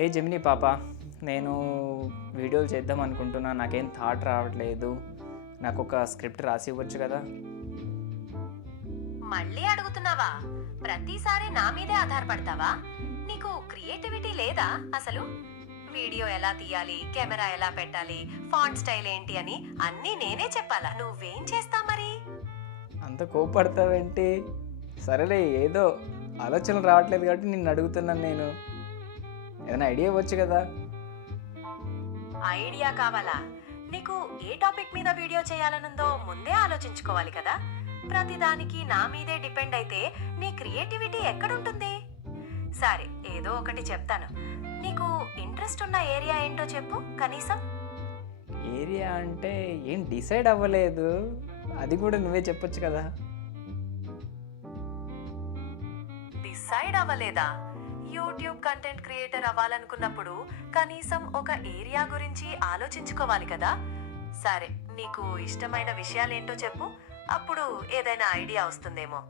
ఏ Gemini పాప, నేను వీడియోలు చేద్దాం అనుకుంటున్నా, నాకేం థాట్ రావట్లేదు. నాకు ఒక స్క్రిప్ట్ రాసి ఇవ్వచ్చు కదా? మళ్ళీ అడుగుతున్నావా? ప్రతిసారి నా మీదే ఆధారపడతావా? నీకు క్రియేటివిటీ లేదా అసలు? వీడియో ఎలా తీయాలి, కెమెరా ఎలా పెట్టాలి, ఫాంట్ స్టైల్ ఏంటి అని అన్నీ నేనే చెప్పాలా? నువ్వేం చేస్తావు మరి? అంత కోపడతావేంటి? సరేలే, ఏదో ఆలోచనలు రావట్లేదు కాబట్టి నిన్ను అడుగుతున్నాను. నేను ఏదైనా ఐడియా ఇవ్వచ్చు కదా? ఐడియా కావాలా? నీకు ఏ టాపిక్ మీద వీడియో చేయాలనుందో ముందే ఆలోచించుకోవాలి కదా. ప్రతిదానికి నా మీదే డిపెండ్ అయితే నీ క్రియేటివిటీ ఎక్కడుంటుంది? సరే, ఏదో ఒకటి చెప్తాను. నీకు ఇంట్రెస్ట్ ఉన్న ఏరియా ఏంటో చెప్పు కనీసం. ఏరియా అంటే ఏం డిసైడ్ అవ్వలేదు, అది కూడా నువ్వే చెప్పొచ్చు కదా? డిసైడ్ అవ్వలేదా? యూట్యూబ్ కంటెంట్ క్రియేటర్ అవ్వాలనుకున్నప్పుడు కనీసం ఒక ఏరియా గురించి ఆలోచించుకోవాలి కదా. సరే, నీకు ఇష్టమైన విషయాలేంటో చెప్పు, అప్పుడు ఏదైనా ఐడియా వస్తుందేమో.